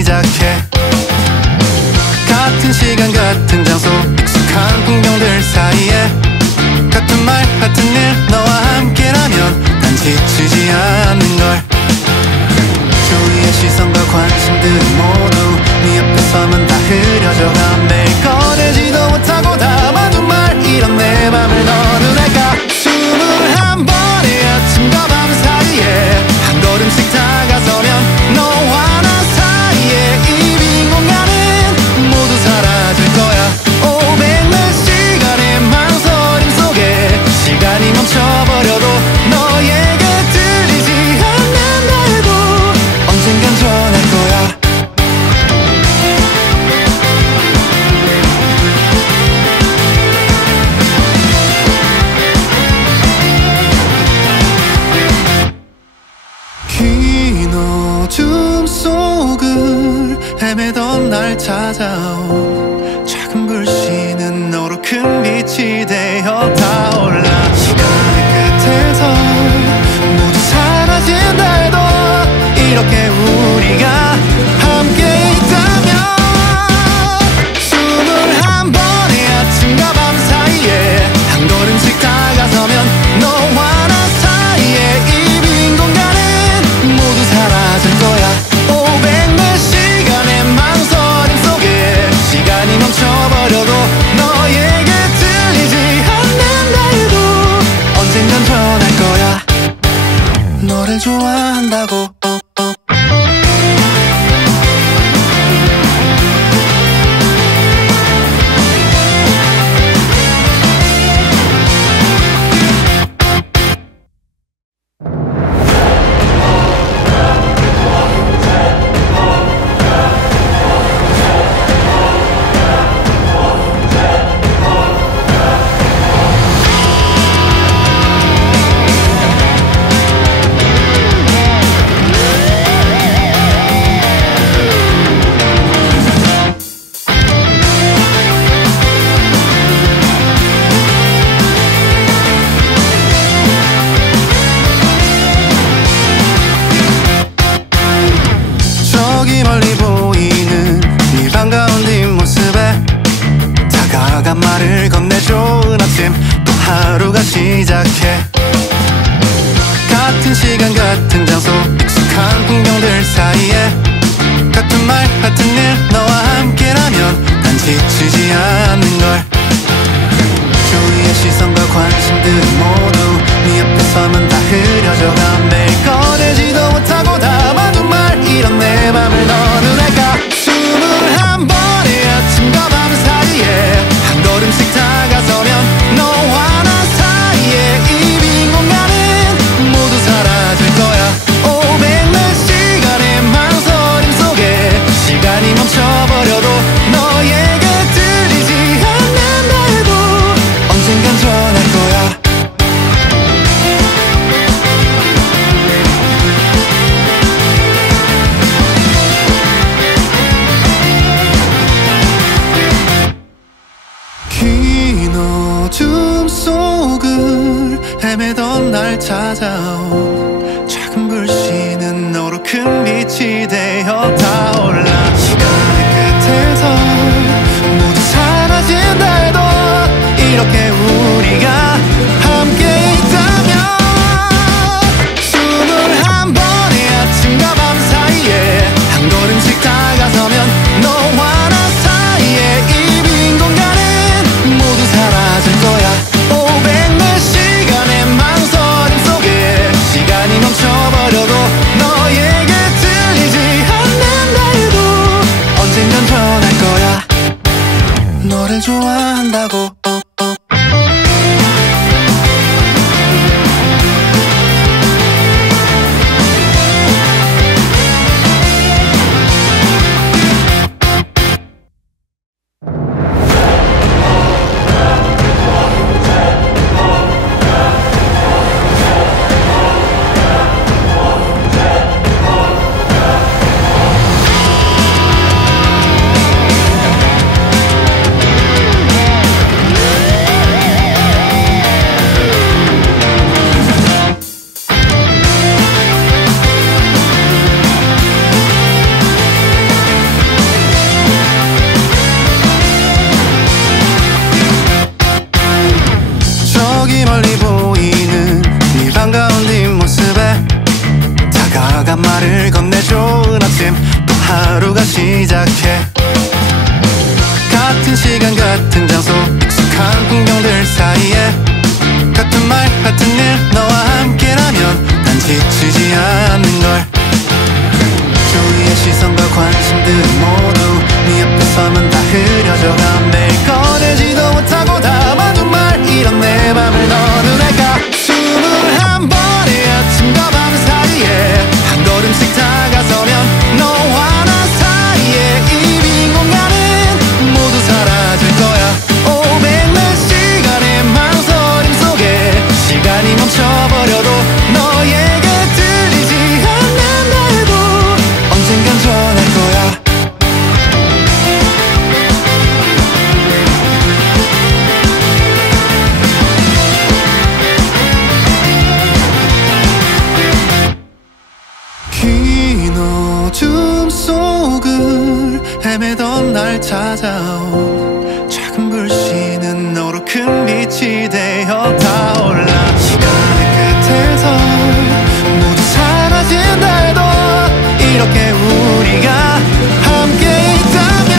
시작해. 같은 시간 같은 장소 익숙한 풍경들 사이에 같은 말 같은 일 너와 함께라면 난 지치지 않는걸. 주위의 시선과 관심들 모두 네 옆에 서면 다 흐려져가. 매일 꺼내지도 못하고 담아둔 말 이런 내 맘을 너는 알까. 21번의 아침과 밤 사이에 한 걸음씩 다가서면 너와 나 사이에 이 빈 공간은 모두 사라질 거야. 500몇 시간의 망설임 속에 시간이 멈춰버려도 너에게 들리지 않는다 해도 언젠간 전할 거야. 긴 어둠 속을 헤매던 날 찾아온 작은 불씨는 너로 큰 빛이 되어 타올라. 시간의 끝에서 모두 사라진다 해도 이렇게 우리가 함께 있다면 21번의 아침과 밤 사이에 한 걸음씩 다가서면 너와 나 사이에 이 빈 공간은 모두 사라질 거야. 500몇 시간의 망설임 속에 시간이 멈춰버려도 너에게 들리지 않는다 해도 언젠간 전할 거야. 너를 좋아한다고. 저기 멀리 보이는 네 반가운 뒷모습에 다가가 말을 건네. 좋은 아침 또 하루가 시작해. 같은 시간 같은 장소 익숙한 풍경들 사이에 같은 말 같은 일 너와 함께라면 난 지치지 않는걸. 주위의 시선과 관심들 모두 네 옆에 서면 다 흐려져가. 매일 꺼내지도 못하고 담아둔 말 이런 내 맘을 너는 알까. 21번의 아침과 밤 사이에 한 걸음씩 다가서면 너와 나 사이에 이 빈 공간은 모두 사라질 거야. 500몇 시간의 망설임 속에 시간이 멈춰버려도 너에게 들리지 않는다 해도 언젠간 전할 거야. 긴 어둠 속을 헤매던 날 찾아온 작은 불씨는 너로 큰 빛이 되어 타올라. 시간의 끝에서 모두 사라진다 해도 이렇게 우리가 함께 있다면 21번의 아침과 밤 사이에 한 걸음씩 다가서면 너와 나 사이에 이 빈 공간은 모두 사라질 거야. 500몇 시간의 망설임 속에 시간이 멈춰버려도 너에게 들리지 않는다 해도 언젠간 전할 거야. 너를 좋아한다고. 같은 시간 같은 장소 익숙한 풍경들 사이에 같은 말 같은 일 너와 함께라면 난 지치지 않는걸. 주위의 시선과 관심들 모두 네 앞에 서면 다 흐려져가. 매일 꺼내지도 못하고 담아둔 말 이런 내 맘을 너는 알까. 21번의 아침과 밤 사이에 한 걸음씩 다가서면 너와 나 사이에 이 빈 공간은 모두 사라질 거야. 500몇 시간의 망설임 속에 시간이 멈춰버려도 너에게 들리지 않는다 해도 언젠간 전할 거야. 긴 어둠 속을 헤매던 날 찾아온 작은 불씨는 너로 큰 빛이 되어 타올라. 시간의 끝에서 모두 사라진다 해도 이렇게 우리가 함께 있다면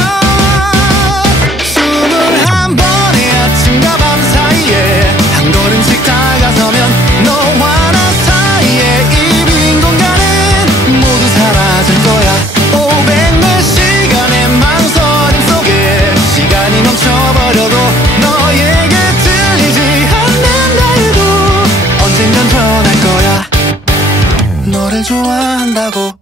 21번의 아침과 밤 사이에 한 걸음씩 다가서면 너와 나 사이에 이 빈 공간은 모두 사라질 거야. 500몇 시간의 망설임 속에 시간이 멈춰버려도 너에게 들리지 않는다 해도 언젠간 전할 거야. 너를 좋아한다고.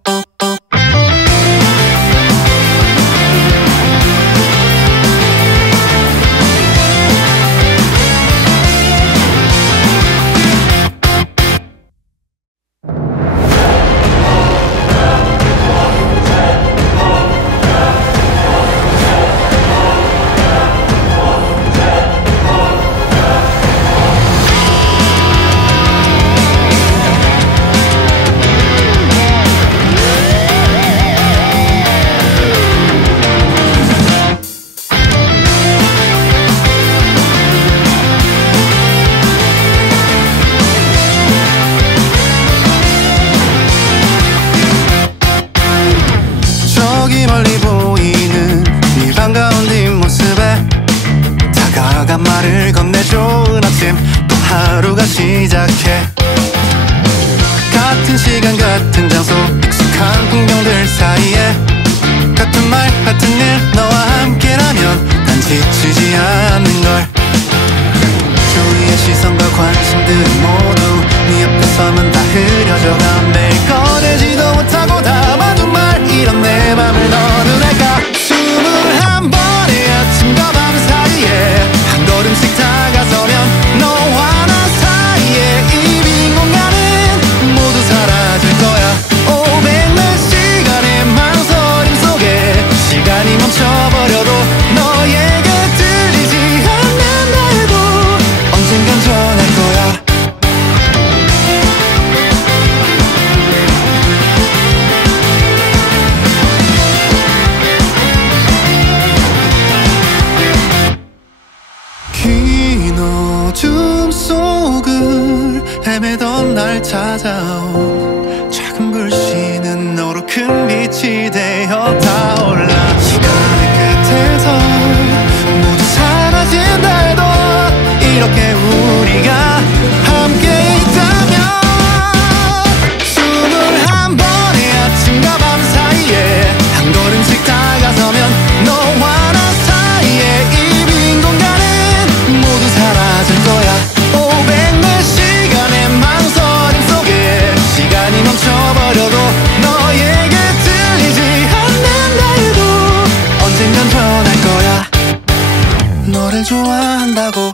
저기 멀리 보이는 네 반가운 뒷모습에 다가가 말을 건네. 좋은 아침 또 하루가 시작해. 같은 시간 같은 장소 익숙한 풍경들 사이에 같은 말 같은 일 너와 함께라면 난 지치지 않는걸. 주위의 시선과 관심들 모두 네 앞에 서면 다 흐려져가. 매일 꺼내지도 못하고 담아둔 말 이런 내 맘을 너는 알까. 21번의 아침과 밤 사이에 한 걸음씩 다가서면 너와 나 사이에 이 빈 공간은 모두 사라질 거야. 500몇 시간의 망설임 속에 시간이 멈춰버려도 너에게 들리지 않는다 해도 언젠간 전할 거야. 긴 어둠 속을 헤매던 날 찾아온 작은 불씨는 너로 큰 빛이 되어 타올라. 시간의 끝에서 모두 사라진다 해도 이렇게 우리가 함께 있다면 21번의 아침과 밤 사이에 한 걸음씩 다가서면 너와 나 사이에 이 빈 공간은 모두 사라질 거야. 500몇 시간의 망설임 속에 시간이 멈춰버려도 너에게 들리지 않는다 해도 언젠간 전할 거야. 너를 좋아한다고.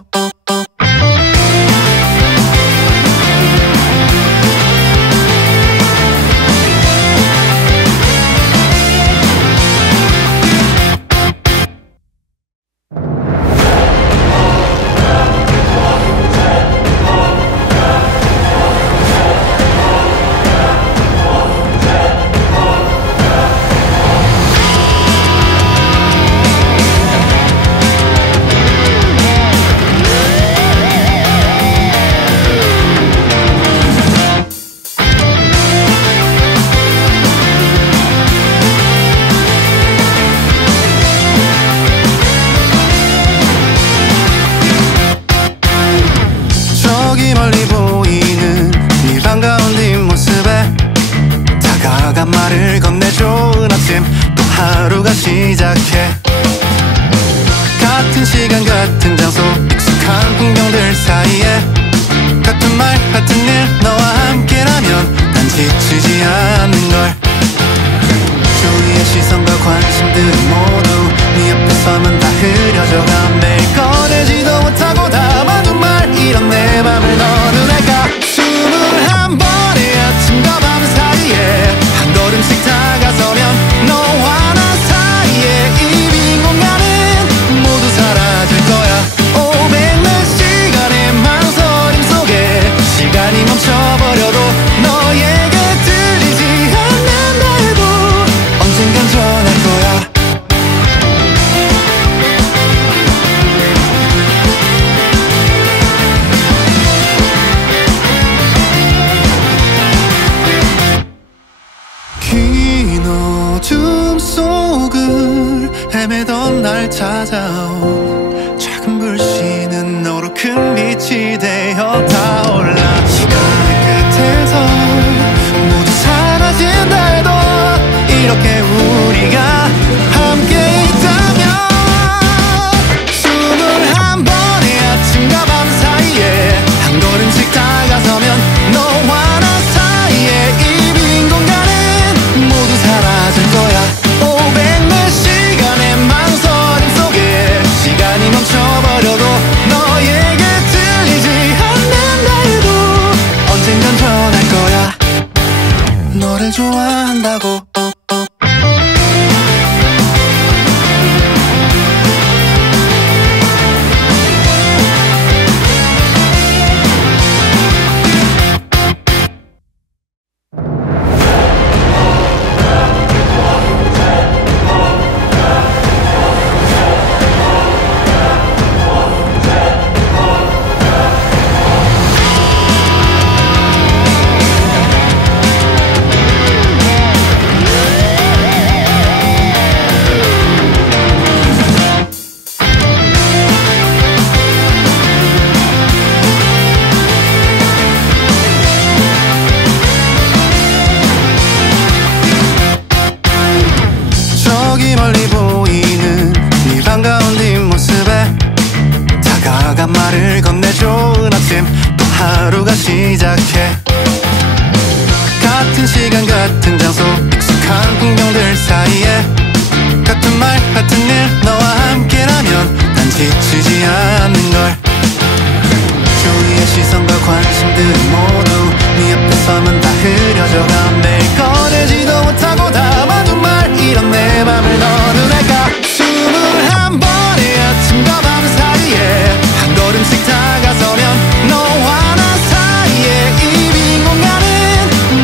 관심들은 모두 네 옆에 서면 다 흐려져가. 매일 꺼내지도 못하고 담아둔 말 이런 내 맘을 너는 알까. 21번의 아침과 밤 사이에 한 걸음씩 다가서면 너와 나 사이에 이 빈 공간은 모두 사라질 거야. 500몇 시간의 망설임 속에 시간이 멈춰버려도 너에게 들리지 않는다 해도 언젠간 전할 거야. 긴 어둠 속을 헤매던 날 찾아온 작은 불씨는 너로 큰 빛이 되어 타올라. 시간의 끝에서 모두 사라진다 해도 이렇게 우리가 함께 있다면 21번의 아침과 밤 사이에 한 걸음씩 다가서면 너와 나 사이에 이 빈 공간은 모두 사라질 거야. 500몇 시간의 망설임 속에 시간이 멈춰버려도 너에게 들리지 않는다 해도 언젠간 전할 거야. 너를 좋아한다고. 저기 멀리 보이는 네 반가운 뒷모습에 다가가 말을 건네. 좋은 아침 또 하루가 시작해. 같은 시간 같은 장소 익숙한 풍경들 사이에 같은 말 같은 일 너와 함께라면 난 지치지 않는걸. 주위의 시선과 관심들은 모두 네 옆에 서면 다 흐려져가. 매일 꺼내지도 못하고 담아둔 말 이런 내 맘을 너는 알까. 21번의 아침과 밤 사이에 한 걸음씩 다가서면 너와 나 사이에 이 빈 공간은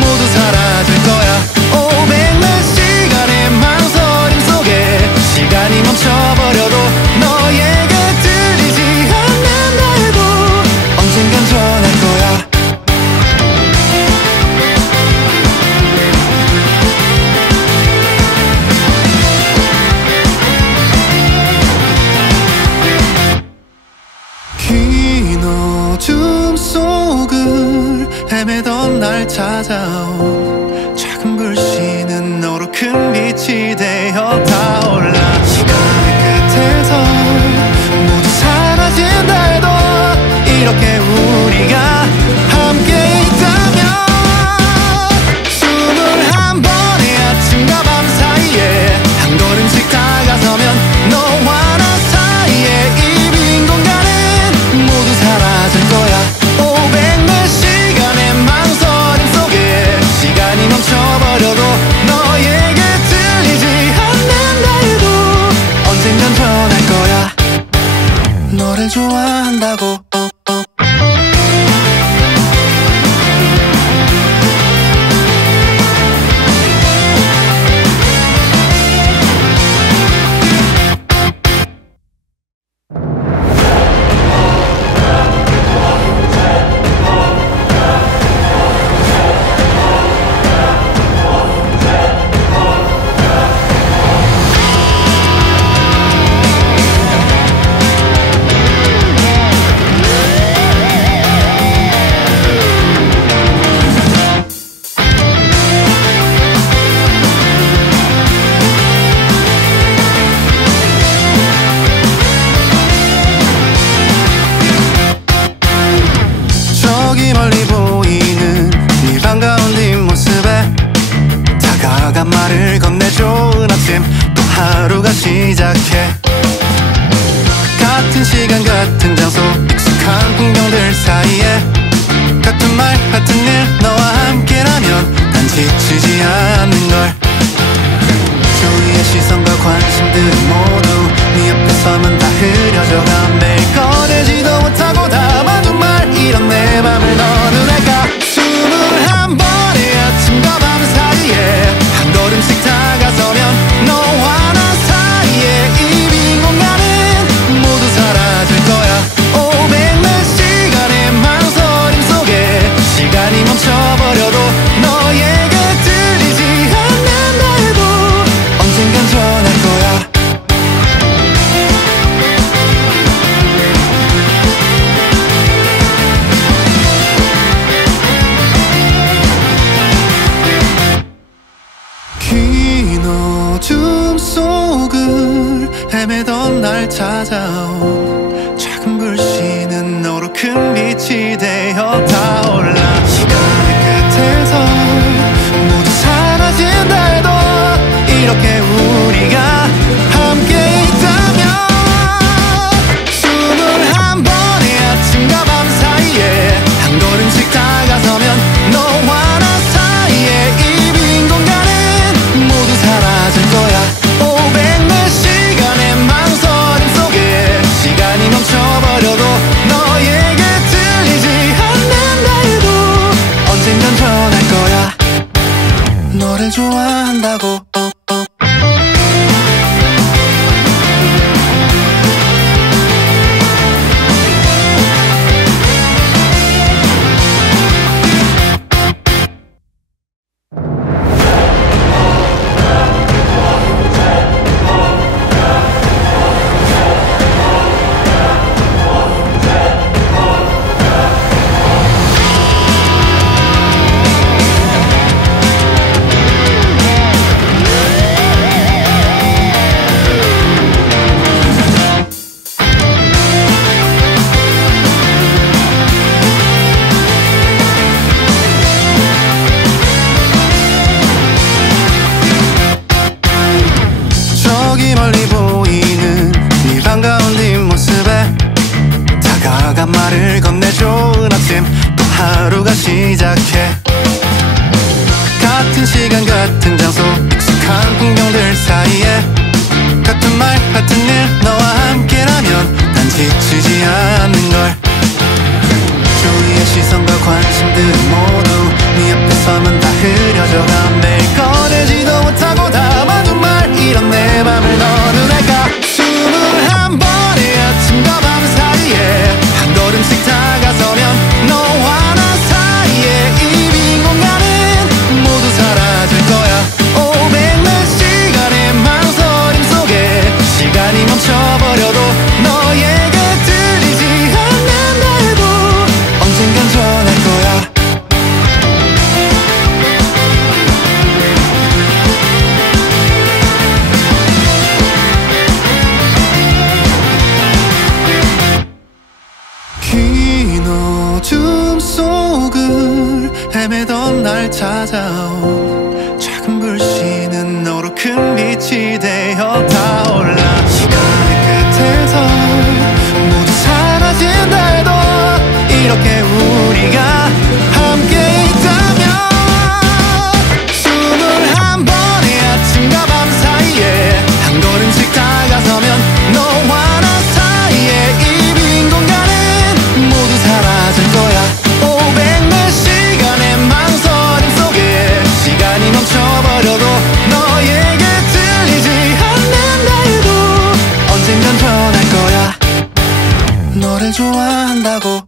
모두 사라질 거야. 500몇 시간의 망설임 속에 시간이 멈춰버려도 너에게 들리지 않는다 해도 언젠간 전할 거야. 긴 어둠 속을 헤매던 날 찾아온 작은 불씨는 너로 큰 빛이 되어 타올라. 시간의 끝에서 모두 사라진다 해도 이렇게 우리가 함께 있다면 21번의 아침과 밤 사이에 한 걸음씩 다가서면 너와 나 사이에 이 빈 공간은 모두 사라질 거야. 500몇 시간의 망설임 속에 시간이 멈춰버려도 너에게 들리지 않는다 해도 언젠간 전할 거야. 너를 좋아한다고. 않는걸. 주위의 시선과 관심들은 모두 네 옆에 서면 다 흐려져가. 매일 꺼내지도 못하고 담아둔 말, 이런 내 맘을 너는 알까. 21번의 아침과 밤 사이에 한 걸음씩 다가서면 너와 나 사이에 이 빈 공간은 모두 사라질 거야. 500몇 시간의 망설임 속에 시간이 멈춰버려도 너에게 들리지 않는다 해도 언젠간 전할 거야. 긴 어둠 속을 헤매던 날 찾아온 작은 불씨는 너로 큰 빛이 되어 타올라. 시간의 끝에서 모두 사라진다 해도 이렇게 우리가 함께 있다면 21번의 아침과 밤 사이에 한 걸음씩 다가서면 너와 나 사이에 이 빈 공간은 모두 사라질 거야. 500몇 시간의 망설임 속에 시간이 멈춰버려도 너에게 들리지 않는다 해도 언젠간 전할 거야. 너를 좋아한다고. 저기 멀리 보이는 네 반가운 뒷모습에 다가가 말을 건네. 좋은 아침, 또 하루가 시작해. 같은 시간 같은 장소 익숙한 풍경들 사이에 같은 말 같은 일 너와 함께라면 난 지치지 않는걸. 주위의 시선과 관심들은 모두 네 옆에 서면 다 흐려져가. 매일 꺼내지도 못하고 담아둔 말, 이런 내 맘을 너는 알까. 21번의 아침과 밤 사이에 한 걸음씩 다가서면 너와 나 사이에 이 빈 공간은 모두 사라질 거야. 500몇 시간의 망설임 속에 시간이 멈춰버려도 너에게 들리지 않는다 해도 언젠간 전할 거야. 긴 어둠 속을 헤매던 날 찾아온 작은 불씨는 너로 큰 빛이 되어 타올라. 시간의 끝에서 모두 사라진다 해도 이렇게 우리가 함께 있다면 21번의 아침과 밤 사이에 한 걸음씩 다가서면 너와 나 사이에 이 빈 공간은 모두 사라질 거야. 500몇 시간의 망설임 속에 시간이 멈춰버려도 너에게 들리지 않는다 해도 언젠간 전할 거야. 너를 좋아한다고.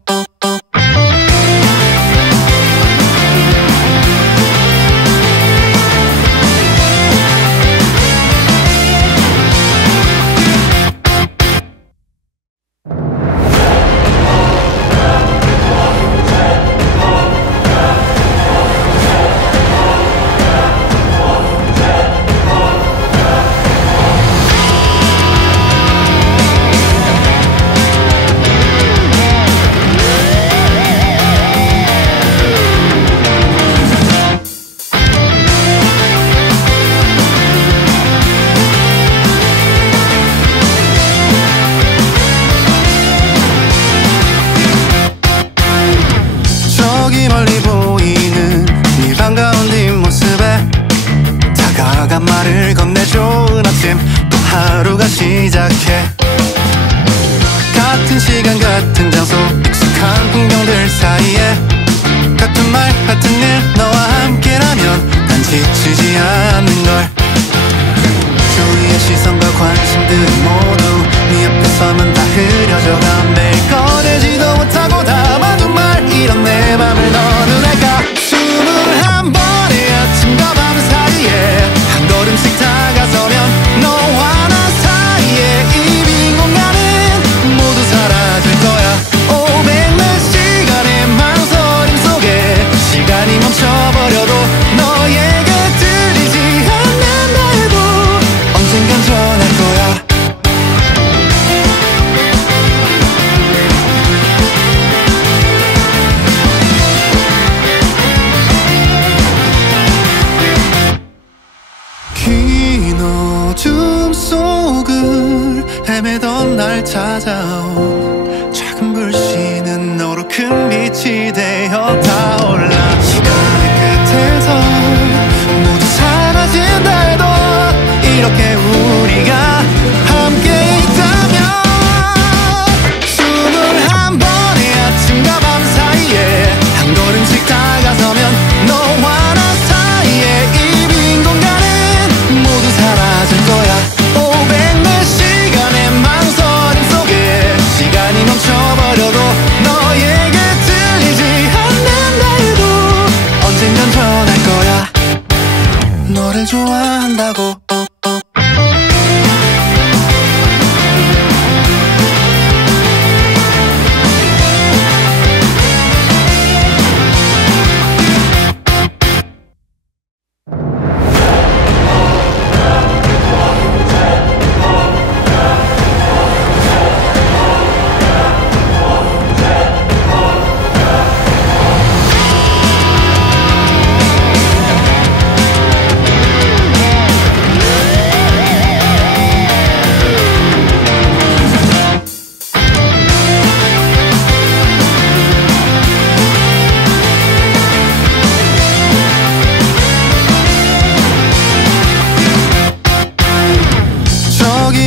날 찾아온 작은 불씨는 너로 큰 빛이 되어 타올라. 시간의 끝에서 모두 사라진다 해도 이렇게 우리가 함께 있다면 21번의 아침과 밤 사이에 한 걸음씩 다가서면 너와 나 사이에 이 빈 공간은 모두 사라질 거야. 500몇 시간의 망설임 속에 시간이 멈춰버려도 너에게 들리지 않는다 해도 언젠간 변할 거야. 너를 좋아한다고.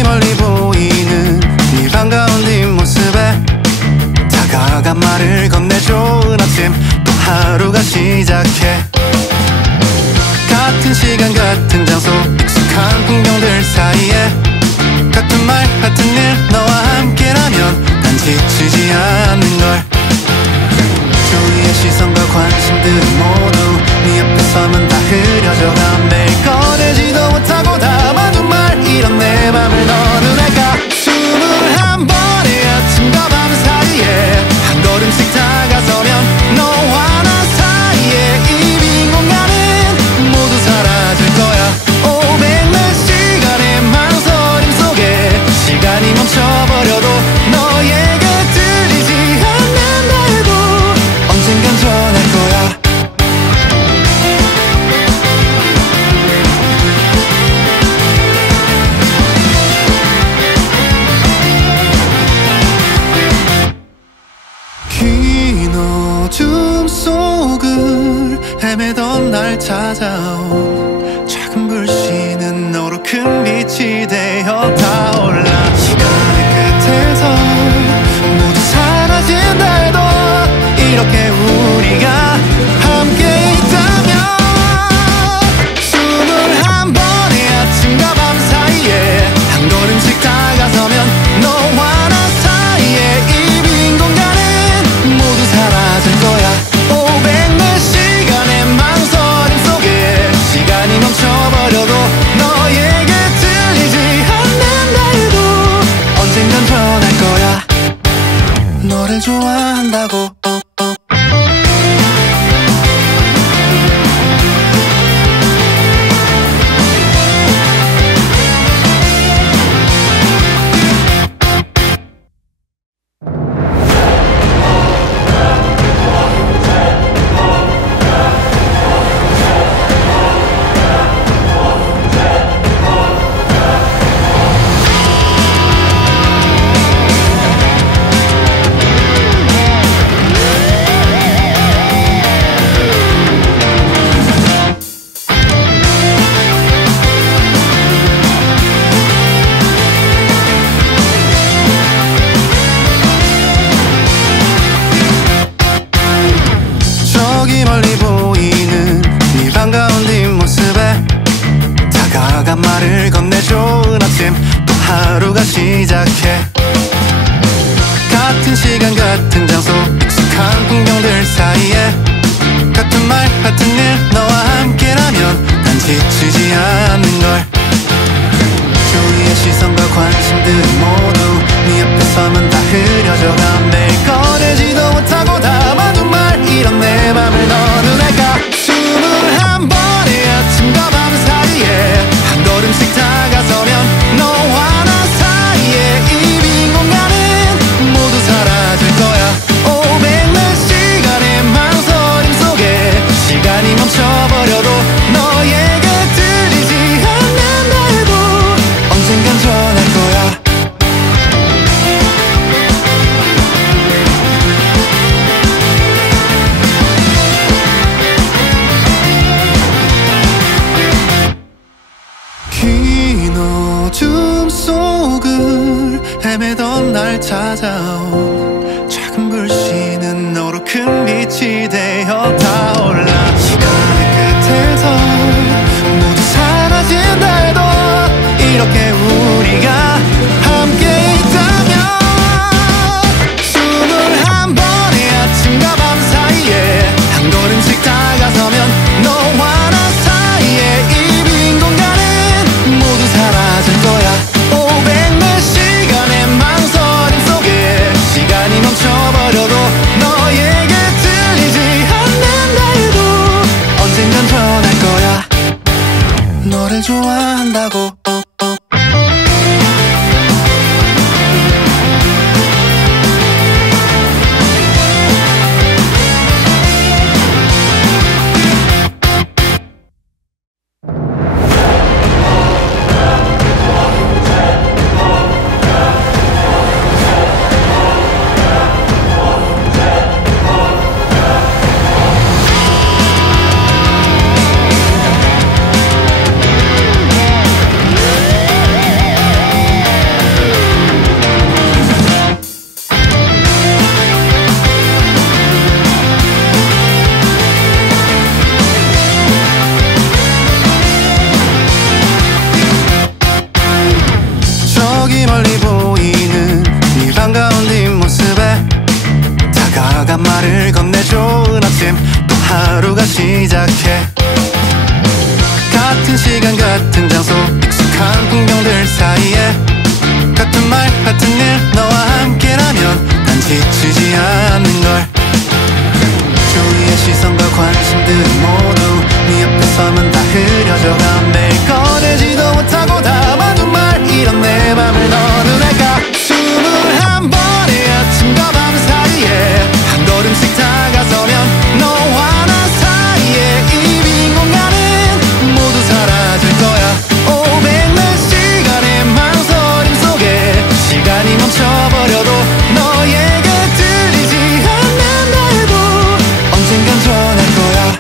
멀리 보이는 네 반가운 뒷모습에 다가가 말을 건네. 좋은 아침 또 하루가 시작해. 같은 시간 같은 장소 익숙한 풍경들 사이에 같은 말 같은 일 너와 함께라면 난 지치지 않는걸. 주위의 시선과 관심들은 모두 네 앞에 서면 다 흐려져가. 매일 꺼내지도 못하고 담아둔 말 이런 내 맘을 너는 알까. 21번의 아침과 밤 사이에 한 걸음씩 다가서면 너와 나 사이에 이 빈 공간은 모두 사라질 거야. 500몇 시간의 망설임 속에 시간이 멈춰버려도 너에게 들리지 않는다 해도 언젠간 변할 거야. 긴 어둠 속을 헤매던 날 찾아온 작은 불씨는 너로 큰 빛이 되어 타올라. 시간의 끝에서 모두 사라진다 해도 이렇게 우리가 함께 있다면 21번의 아침과 밤 사이에 한 걸음씩 다가서면 너와 나 사이에 이 빈 공간은 모두 사라질 거야. 500몇 시간의 망설임 속에 시간이 멈춰버려도 너에게 들리지 않는다 해도 언젠간 변할 거야. 너를 좋아한다고. 멀리 보이는 네 반가운 뒷모습에 다가가 말을 건네. 좋은 아침 또 하루가 시작해. 같은 시간 같은 장소 익숙한 풍경들 사이에 같은 말 같은 일 너와 함께라면 난 지치지 않는걸. 주위의 시선과 관심들은 모두 네 앞에 서면 다 흐려져가. 매일 꺼내지도 못하고 담아둔 말 이런 내 맘을 너는 알까. 21번의 아침과 밤 사이에 한 걸음씩 다가서면 너와 나 사이에 이 빈 공간은 모두 사라질 거야. 500몇 시간의 망설임 속에 시간이 멈춰버려도 너에게 들리지 않는다 해도 언젠간 변할 거야. 날 찾아온 작은 불씨는 너로 큰 빛이 되어 타올라. 시간의 끝에서 모두 사라진다 해도 이렇게 우리가 함께 있다면 21번의 아침과 밤 사이에 한 걸음씩 다가서면 너와 나 사이에 이 빈 공간은 모두 사라질 거야. 500몇 시간의 망설임 속에 시간이 멈춰버려도 너에게 들리지 않는다 해도 언젠간 변할 거야. 너를 좋아한다고. 말을 건네 좋은 아침 또 하루가 시작해. 같은 시간 같은 장소 익숙한 풍경들 사이에 같은 말 같은 일 너와 함께라면 난 지치지 않는걸. 주위의 시선과 관심들은 모두 네 옆에 서면 다 흐려져가. 매일 꺼내지도 못하고 담아둔 말 이런 내 맘을 너는 알까. 21번의 아침과 밤 사이에 한 걸음씩 다가서면 너와 나 사이에 이 빈 공간은 모두 사라질 거야. 500몇 시간의 망설임 속에 시간이 멈춰버려도 너에게 들리지 않는다 해도 언젠간 변할 거야.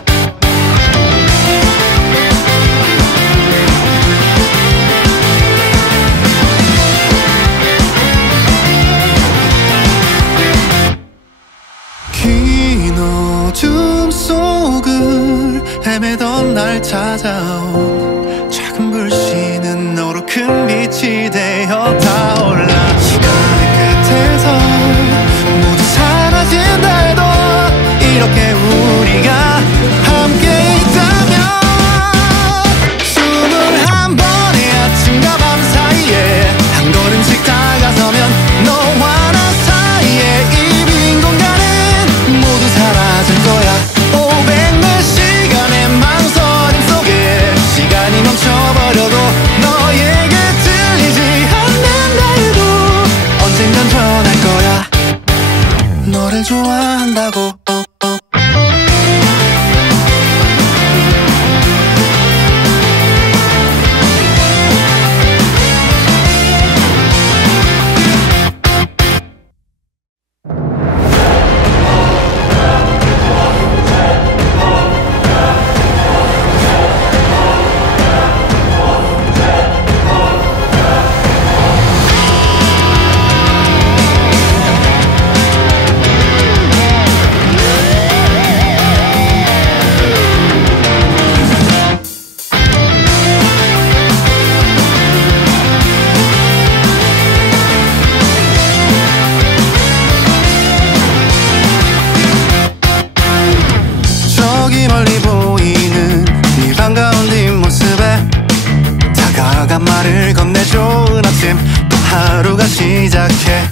긴 어둠 속을 헤매던 날 찾아온 작은 불씨는 너로 큰 빛이 되어 타올라. 시간의 끝에서 모두 사라진다 해도 이렇게 우리가 함께 있다면 21번의 아침과 밤 사이에 한 걸음씩 다가서면 너와 나 사이에 이 빈 공간은 모두 사라질 거야. 500몇 시간의 망설임 속에 시간이 멈춰버려도 너에게 들리지 않는다 해도 언젠간 변할 거야. 너를 좋아한다고. 말을 건네 좋은 아침 또 하루가 시작해.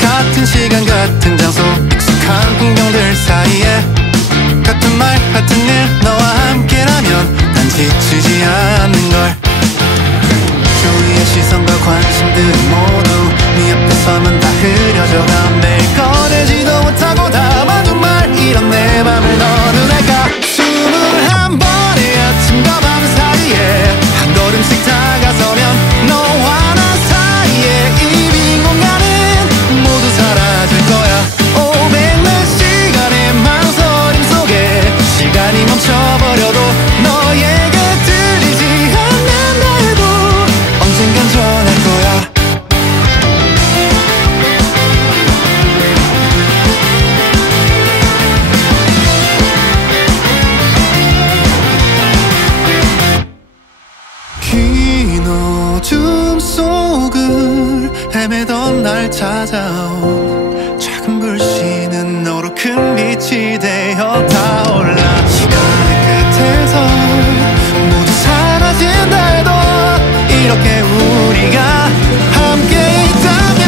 같은 시간 같은 장소 익숙한 풍경들 사이에 같은 말 같은 일 너와 함께라면 난 지치지 않는걸. 주위의 시선과 관심들은 모두 네 옆에 서면 다 흐려져가. 매일 꺼내지도 못하고 담아둔 말 이런 내 맘을 너는 알까. 21번의 아침과 밤 사이에 한 걸음씩 다가서면 너와 나 사이에 이 빈 공간은 모두 사라질 거야. 500몇 시간의 망설임 속에 시간이 멈춰버려도 너에게 들리지 않는다 해도 언젠간 변할 거야. 찾아온 작은 불씨는 너로 큰 빛이 되어 타올라. 시간의 끝에서 모두 사라진다 해도 이렇게 우리가 함께 있다면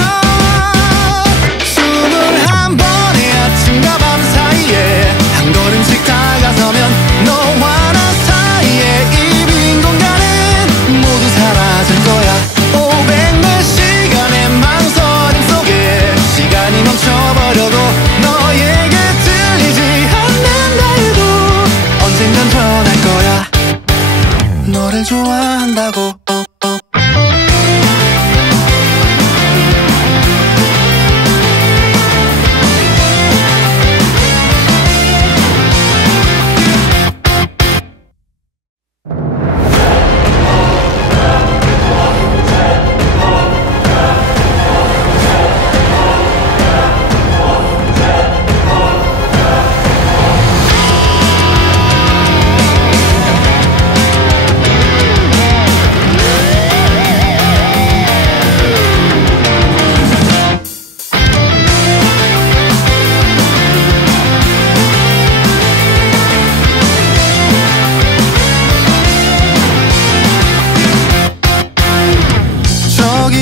21번의 아침과 밤 사이에 한 걸음씩 다가서면 너와 나 사이에 이 빈 공간은 모두 사라질 거야. 500몇 시간의 망설임 속에 시간이 멈춰버려도 너에게 들리지 않는다 해도 언젠간 변할 거야. 너를 좋아한다고.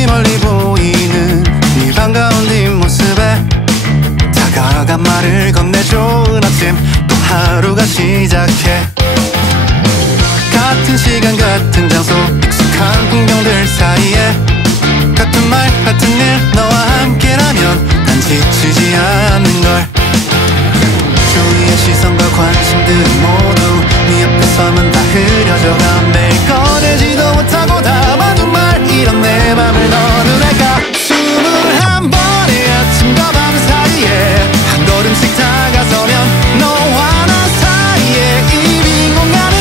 멀리 보이는 네 반가운 뒷모습에 다가가 말을 건네. 좋은 아침 또 하루가 시작해. 같은 시간 같은 장소 익숙한 풍경들 사이에 같은 말 같은 일 너와 함께라면 난 지치지 않는걸. 주위의 시선과 관심들 모두 네 앞에 서면 다 흐려져가. 매일 꺼내지도 못하고 담아둔 말 이런 내 맘을 너는 알까. 21번의 아침과 밤 사이에 한 걸음씩 다가서면 너와 나 사이에 이 빈 공간은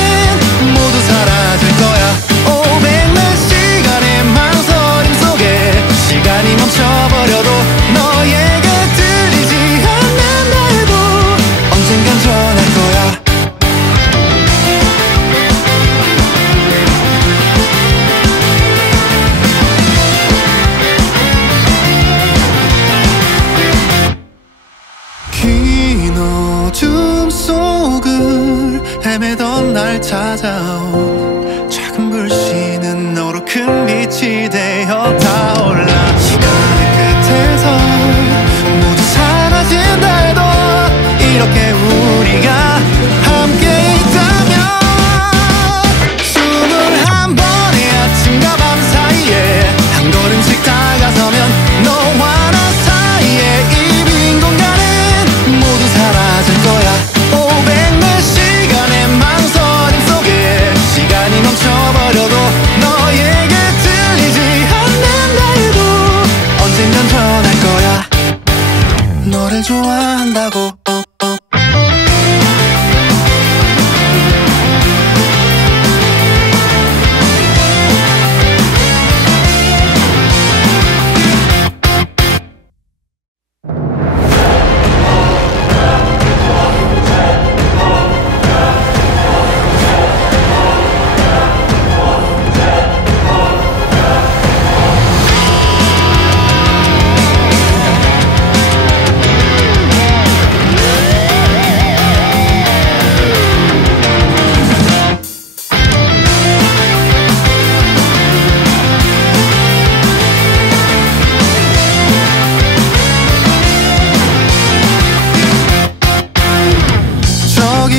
모두 사라질 거야. 500몇 시간의 망설임 속에 시간이 멈춰버려도 너에게 들리지 않는다 해도 언젠간 변할 거야. 긴 어둠 속을 헤매던 날 찾아온 작은 불씨는 너로 큰 빛이 되어 타올라. 시간의 끝에서 모두 사라진다 해도 이렇게 우리가 함께 있다면 21번의 아침과 밤 사이에 한 걸음씩 다가서면 너와 나 사이에 이 빈 공간은 모두 사라질 거야. 500몇 시간의 망설임 속에 시간이 멈춰버려도 너에게 들리지 않는다 해도 언젠간 변할 거야. 너를 좋아한다고.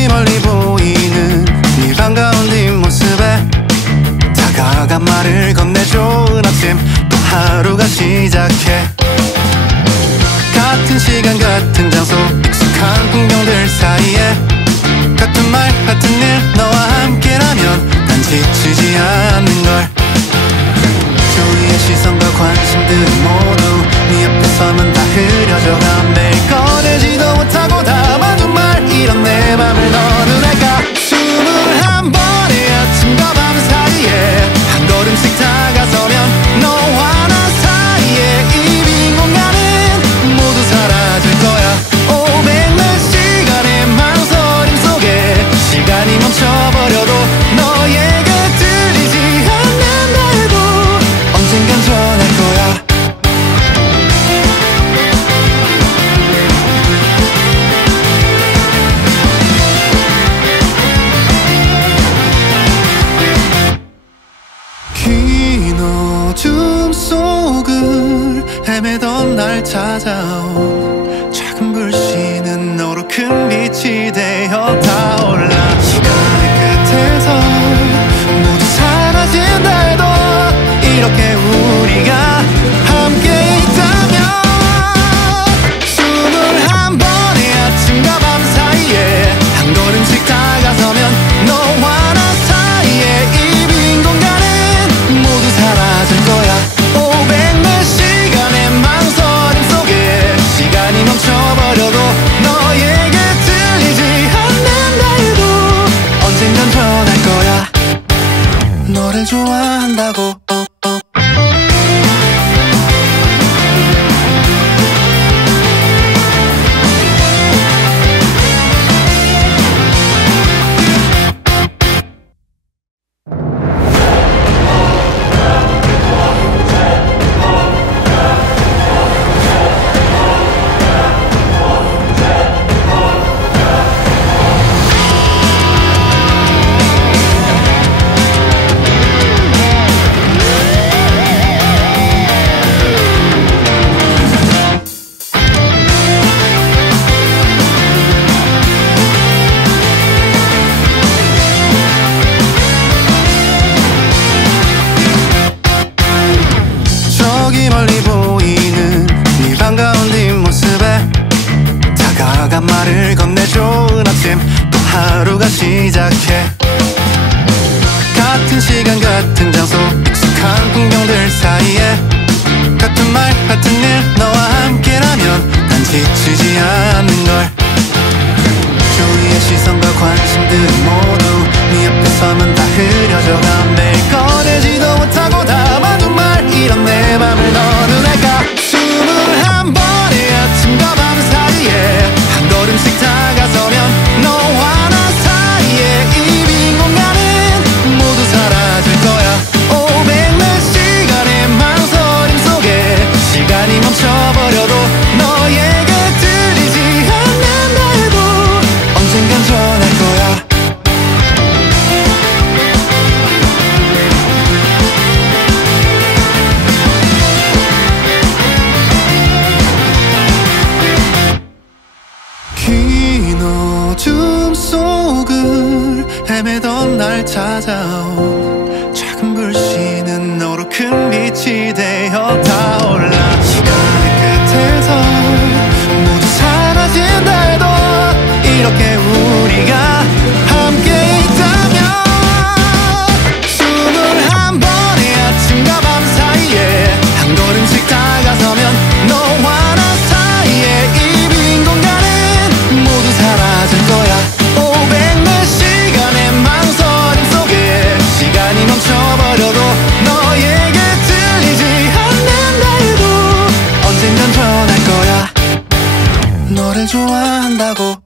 멀리 보이는 네 반가운 뒷모습에 다가가 말을 건네. 좋은 아침 또 하루가 시작해. 같은 시간 같은 장소 익숙한 풍경들 사이에 같은 말 같은 일 너와 함께라면 난 지치지 않는걸. 주위의 시선과 관심들 모두 네 앞에 서면 다 흐려져가. 매일 꺼내지도 못하고 담아둔 말 이런 내 맘을 너는 알까. 21번의 아침과 밤 사이에 한 걸음씩 다가서면 너와 나 사이에 이 빈 공간은 모두 사라질 거야. 500몇 시간의 망설임 속에 시간이 멈춰버려도 너에게 들리지 않는다 해도 언젠간 변할 거야. 찾아온 작은 불씨는 너로 큰 빛이 되어 타올라. 시간의 끝에서 모두 사라진다 해도 이렇게 우리가 함께 있다면 21번의 아침과 밤 사이에 한 걸음씩 다가서면 너와 나 사이에 이 빈 공간은 모두 사라질 거야. 500몇 시간의 망설임 속에 시간이 멈춰버려도 너에게 들리지 않는다 해도 언젠간 변할 거야. 너를 좋아한다고. 멀리 보이는 네 반가운 뒷모습에 다가가 말을 건네. 좋은 아침 또 하루가 시작해. 같은 시간 같은 장소 익숙한 풍경들 사이에 같은 말 같은 일 너와 함께라면 난 지치지 않는걸. 주위의 시선과 관심들 모두 네 앞에 서면 다 흐려져가. 매일 꺼내지도 못하고 담아둔 말 이런 내 맘을 너는 알까. 21번의 아침과 밤 사이에 한 걸음씩 다가서면 너와 나 사이에 이 빈 공간은 모두 사라질 거야. 500몇 시간의 망설임 속에 시간이 멈춰버려도 너에게 들리지 않는다 해도 언젠간 변할 거야. 긴 어둠 속을 헤매던 날 찾아온 작은 불씨는 너로 큰 빛이 되어 타올라. 시간의 끝에서 모두 사라진다 해도 이렇게 우리가 함께 있다면 21번의 아침과 밤 사이에 한 걸음씩 다가서면 너와 나 사이에 이 빈 공간은 모두 사라질 거야. 500몇 시간의 망설임 속에 시간이 멈춰버려도 너에게 들리지 않는다 해도 언젠간 변할 거야. 너를 좋아한다고.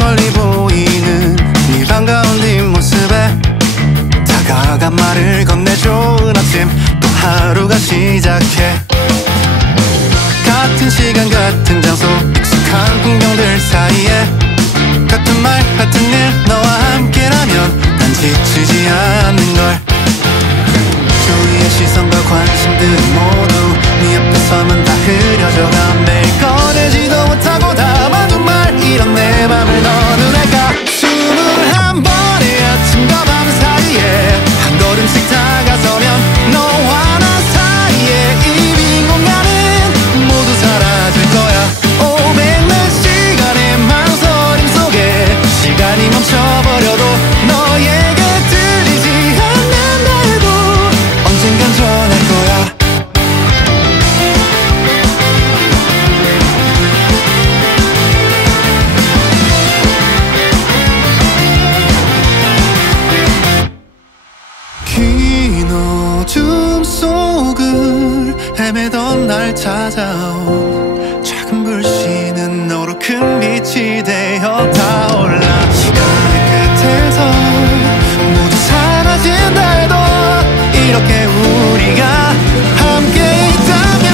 멀리 보이는 네 반가운 뒷모습에 다가가 말을 건네. 좋은 아침 또 하루가 시작해. 같은 시간 같은 장소 익숙한 풍경들 사이에 같은 말 같은 일 너와 함께라면 난 지치지 않는걸. 주위의 시선과 관심들 모두 네 앞에 서면 다 흐려져가. 매일 꺼내지도 못하고 담아둔 말 이런 내 맘을 너는 알까. 21번의 아침과 밤 사이에 한 걸음씩 다가서면 너와 나 사이에 이 빈 공간은 모두 사라질 거야. 500몇 시간의 망설임 속에 시간이 멈춰버려도 너에게 들리지 않는다 해도 언젠간 변할 거야. 찾아온 작은 불씨는 너로 큰 빛이 되어 타올라. 시간의 끝에서 모두 사라진다 해도 이렇게 우리가 함께 있다면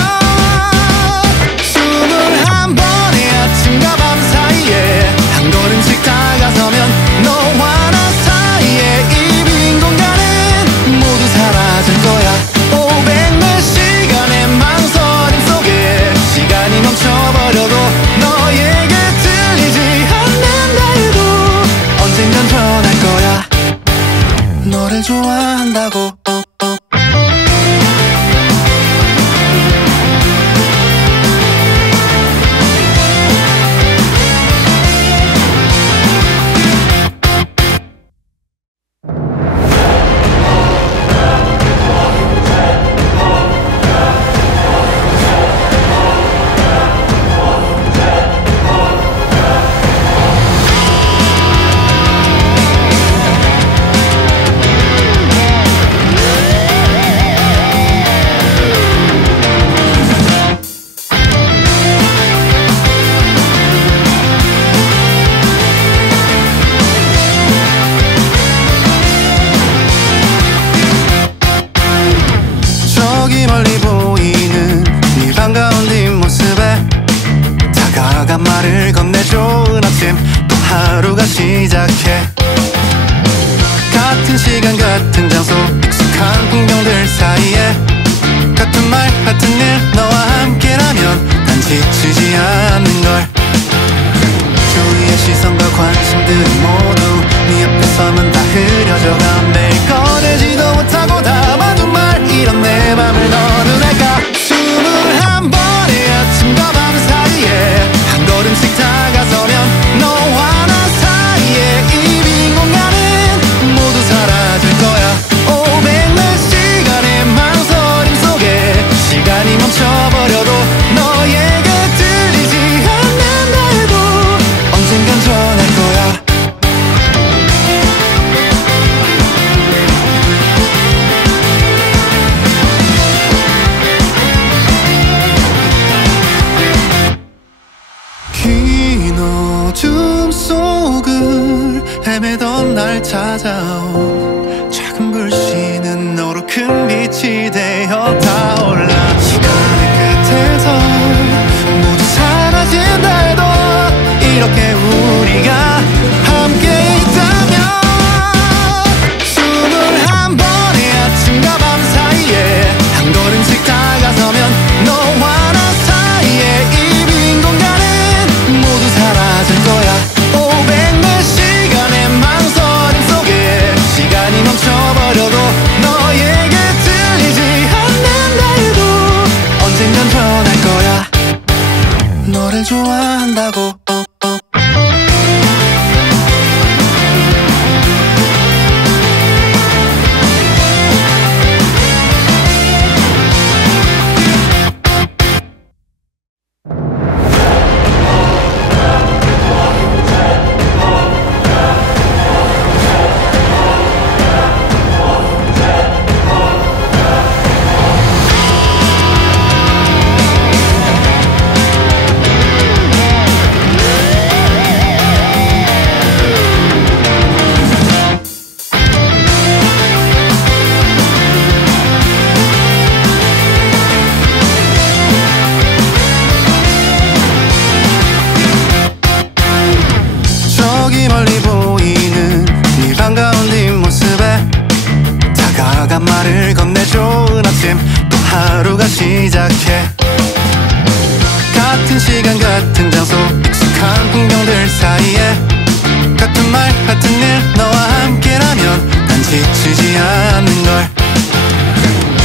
21번의 아침과 밤 사이에 한 걸음씩 다가서면 너와 나 사이에 이 빈 공간은 모두 사라질 거야. 500몇 시간의 망설임 속에 시간이 멈춰버려도 너에게 들리지 않는다 해도 언젠간 변할 거야. 너를 좋아한다고. 멀리 보이는 네 반가운 뒷모습에 다가가 말을 건네 좋은 아침 또 하루가 시작해. 같은 시간 같은 장소 익숙한 풍경들 사이에 같은 말 같은 일 너와 함께라면 난 지치지 않는걸. 주위의 시선과 관심들은 모두 네 앞에 서면 다 흐려져가. 매일 꺼내지도 못하고 담아둔 말 이런 내 맘을 너는 알까. 21번의 아침과 밤 사이에 한 걸음씩 다가서면 너와 나 사이에 이 빈 공간은 모두 사라질 거야. 500몇 시간의 망설임 속에 시간이 멈춰버려도 너에게 들리지 않는다 해도 언젠간 전할 거야. 긴 어둠 속을 헤매던 날 찾아온 작은 불씨는 너로 큰 빛이 되어 타올라. 시간의 끝에서 모두 사라진다 해도 이렇게 우리가 함께 있다면 21번의 아침과 밤 사이에 한 걸음씩 다가서면 너와 나 사이에 이 빈 공간은 모두 사라질 거야. 500몇 시간의 망설임 속에 시간이 멈춰버려도 너에게 들리지 않는다 해도 언젠간 변할 거야. 너를 좋아한다고. 멀리 보이는 네 반가운 뒷모습에 다가가 말을 건네 좋은 아침 또 하루가 시작해. 같은 시간 같은 장소 익숙한 풍경들 사이에 같은 말 같은 일 너와 함께라면 난 지치지 않는걸.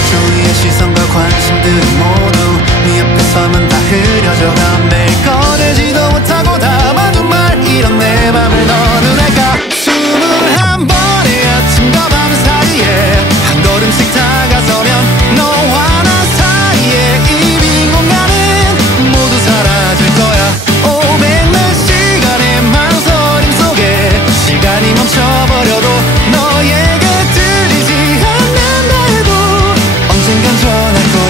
주위의 시선과 관심들은 모두 네 앞에 서면 다 흐려져가. 매일 꺼내지도 못하고 담아둔 말 이런 내 맘을 너는 알까. 21번의 아침과 밤 사이에 한 걸음씩 다가서면 너와 나 사이에 이 빈 공간은 모두 사라질 거야. 500몇 시간의 망설임 속에 시간이 멈춰버려도 너에게 들리지 않는다 해도 언젠간 전할 거야.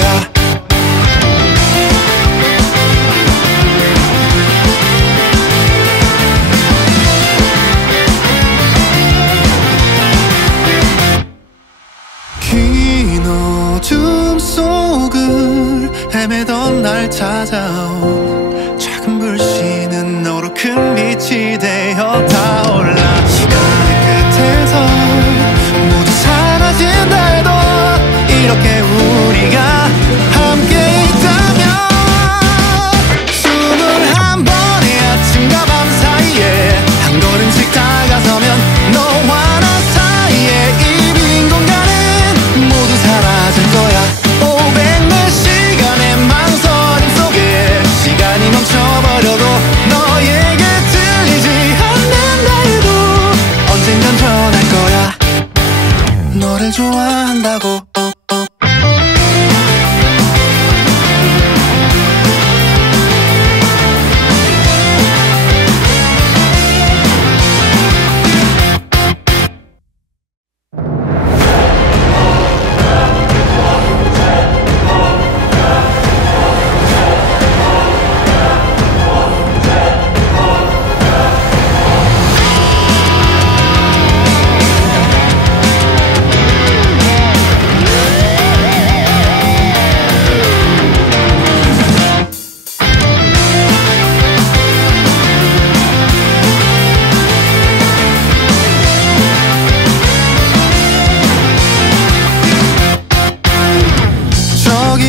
찾아온 작은 불씨는 너로 큰 빛이 되어 타올라. 시간의 끝에서 모두 사라진다 해도 이렇게 우리가 함께 있다면 21번의 아침과 밤 사이에 한 걸음씩 다가서면 너와 나 사이에 이 빈 공간은 모두 사라질 거야. 500몇 시간의 망설임 속에 시간이 멈춰버려도 너에게 들리지 않는다 해도 언젠간 변할 거야. 너를 좋아한다고.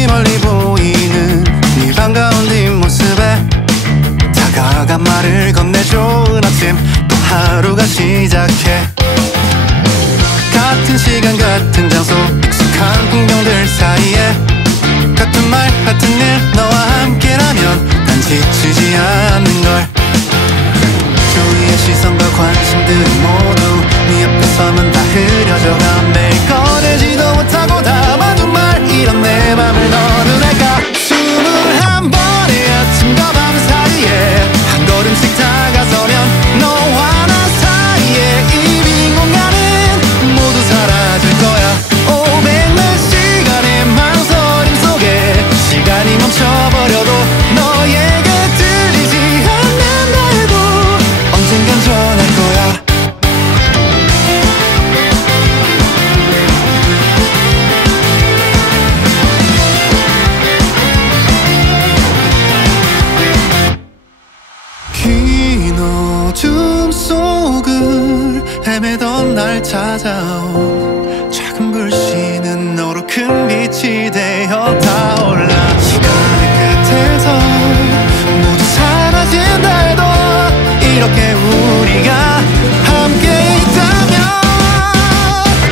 멀리 보이는 네 반가운 뒷모습에 다가가 말을 건네. 좋은 아침 또 하루가 시작해. 같은 시간 같은 장소 익숙한 풍경들 사이에 같은 말 같은 일 너와 함께라면 난 지치지 않는걸. 주위의 시선과 관심들 모두 네 앞에 서면 다 흐려져가. 매일 꺼내지도 못하고 담아둔 말 이런 내 맘을 너는 알까. 21번의 아침과 밤 사이에 한 걸음씩 다가서면 너와 나 사이에 이 빈 공간은 모두 사라질 거야. 500몇 시간의 망설임 속에 시간이 멈춰버려도 너에게 들리지 않는다 해도 언젠간 변할 거야. 긴 어둠 속을 헤매던 날 찾아온 작은 불씨는 너로 큰 빛이 되어 타올라. 시간의 끝에서 모두 사라진다 해도 이렇게 우리가 함께 있다면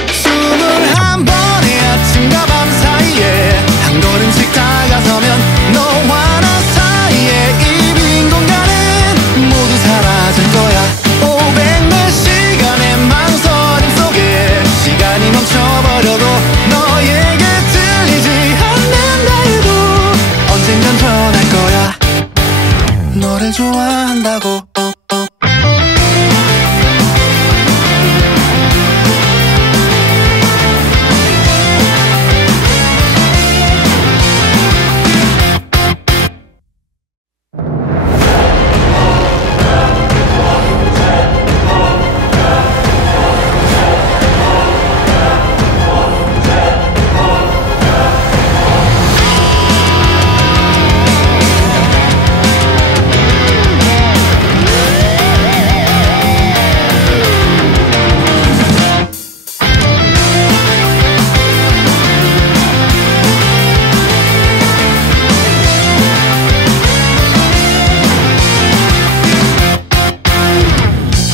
21번의 아침과 밤 사이에 한 걸음씩 다가서면 너와 나 사이에 이 빈 공간은 모두 사라질 거야. 500몇 시간의 망설임 속에 시간이 멈춰버려도 너에게 들리지 않는다 해도 언젠간 변할 거야. 너를 좋아한다고.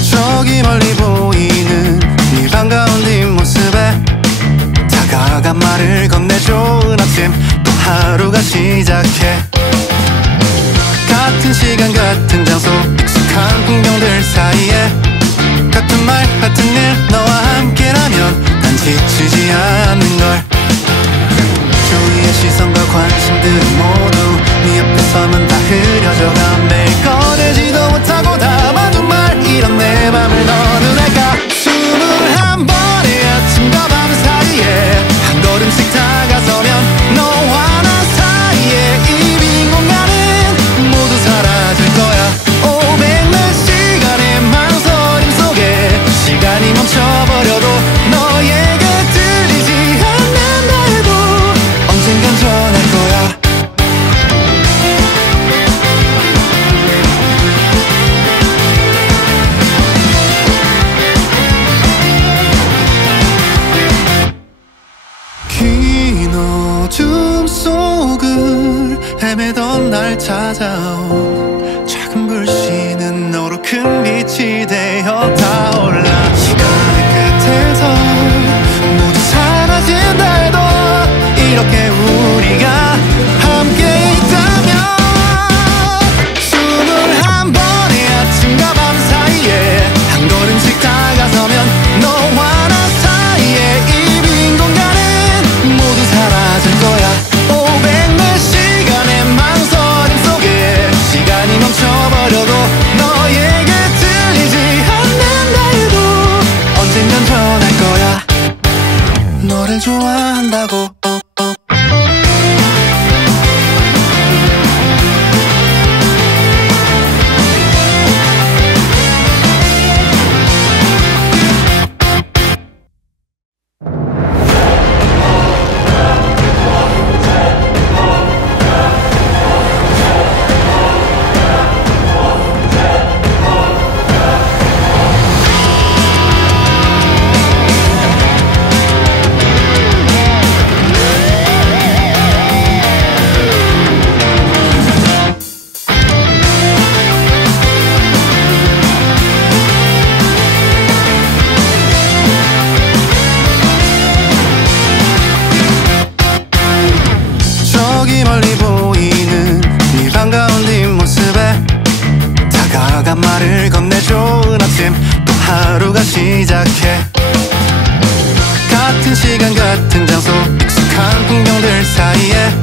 저기 멀리 보이는 네 반가운 뒷모습에 다가가 말을 건네. 좋은 아침 또 하루가 시작해. 같은 시간 같은 장소 익숙한 풍경들 사이에 같은 말 같은 일 너와 함께라면 난 지치지 않는걸. 주위의 시선과 관심들 모두 네 앞에 서면 다 흐려져가. 매일 꺼내지도 못하고 담아둔 말 이런 내 맘을 너는 알까. 21번의 아침과 밤 사이에 한 걸음씩 다가서면 너와 나 사이에 이 빈 공간은 모두 사라질 거야. 500몇 시간의 망설임 속에 시간이 멈춰버려도 너에게 들리지 않는 속을 헤매던 날 찾아온 작은 불씨는 너로 큰 빛이 되어 타올라. 시간의 끝에서 모두 사라진다 해도 이렇게 우리가 함께 있다면 21번의 아침과 밤 사이에 한 걸음씩 다가서면 너와 나 사이에 이 빈 공간은 모두 사라질 거야. 500몇 시간의 망설임 속에 시간이 멈춰버려도 너에게 들리지 않는다 해도 언젠간 변할 거야. 너를 좋아한다고. 멀리 보이는 네 반가운 뒷모습에 다가가 말을 건네 좋은 아침 또 하루가 시작해. 같은 시간 같은 장소 익숙한 풍경들 사이에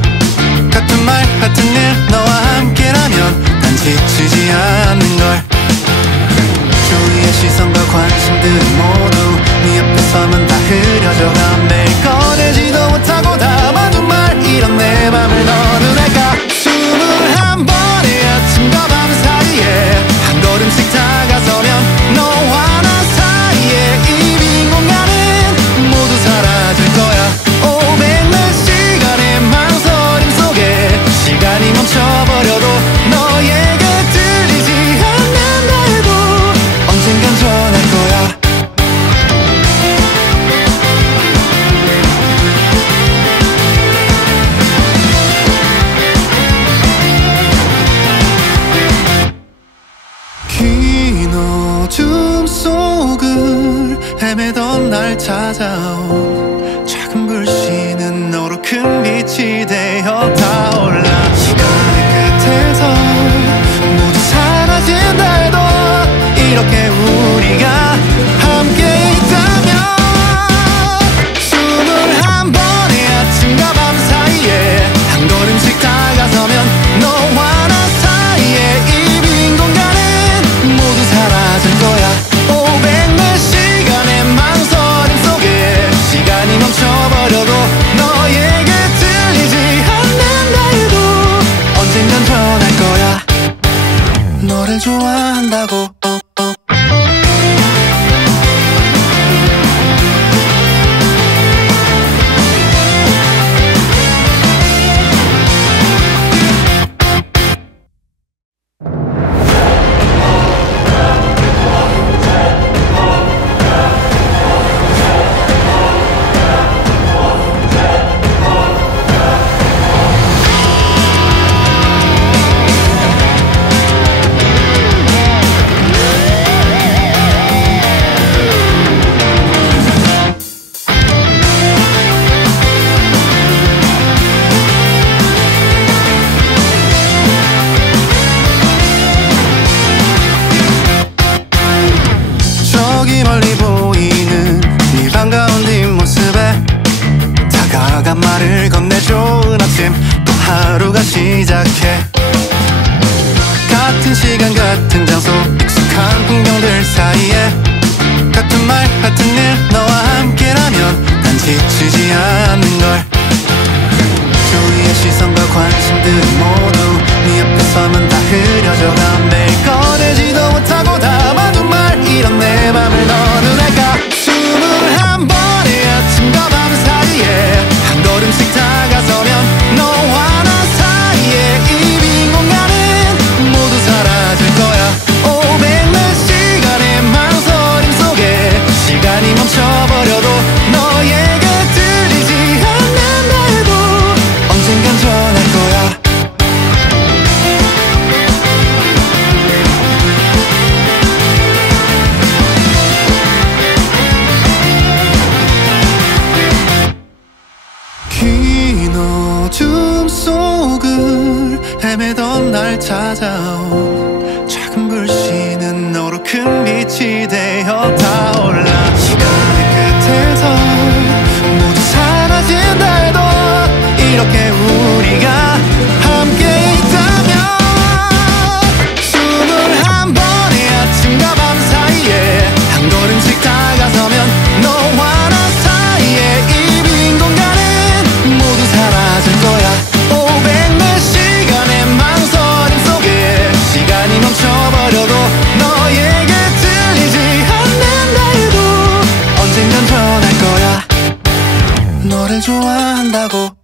같은 말 같은 일 너와 함께라면 난 지치지 않는걸. 주위의 시선과 관심들 모두 네 앞에 서면 다 흐려져가. 매일 꺼내지도 못하고 담아둔 말 이런 내 맘을 너는 알까. 21번의 아침과 밤 사이에 한 걸음씩 다가서면 너와 나 사이에 이 빈 공간은 모두 사라질 거야. 500몇 시간의 망설임 속에 시간이 멈춰버려도 너에게 들리지 않는다 해도 언젠간 변할 거야. 긴 어둠 속을 헤매던 날 찾아온 작은 불씨는 너로 큰 빛이 되어 타올라. 시간의 끝에서 모두 사라진다 해도 이렇게 우리가 함께 있다면 21번의 아침과 밤 사이에 한 걸음씩 다가서면 너와 나 사이에 이 빈 공간은 모두 사라질 거야. 500몇 시간의 망설임 속에 시간이 멈춰버려도 너에게 들리지 않는다 해도 언젠간 변할 거야. 너를 좋아한다고. 멀리 보이는 네 반가운 뒷모습에 다가가 말을 건네 좋은 아침 또 하루가 시작해. 같은 시간 같은 장소 익숙한 풍경들 사이에 같은 말 같은 일 너와 함께라면 난 지치지 않는걸. 주위의 시선과 관심들 모두 네 앞에 서면 다 흐려져가. 매일 꺼내지도 못하고 담아둔 말 이런 내 맘을 너는 알까. 21번의 아침과 밤 사이에 한 걸음씩 다가서면 너와 나 사이에 이 빈 공간은 모두 사라질 거야. 500몇 시간의 망설임 속에 시간이 멈춰버려도 너에게 들리지 않는다 해도 언젠간 변할 골목을 헤매던 날 찾아온 작은 불씨는 너로 큰 빛이 되어 타올라. 시간의 끝에서 모두 사라진다 해도 이렇게 우리가 함께 있다면 21번의 아침과 밤 사이에 한 걸음씩 다가서면 너와 나 사이에 이 빈 공간은 모두 사라질 거야. 500몇 시간의 망설임 속에 시간이 멈춰버려도 너에게 들리지 않는다 해도 언젠간 전할 거야. 너를 좋아한다고.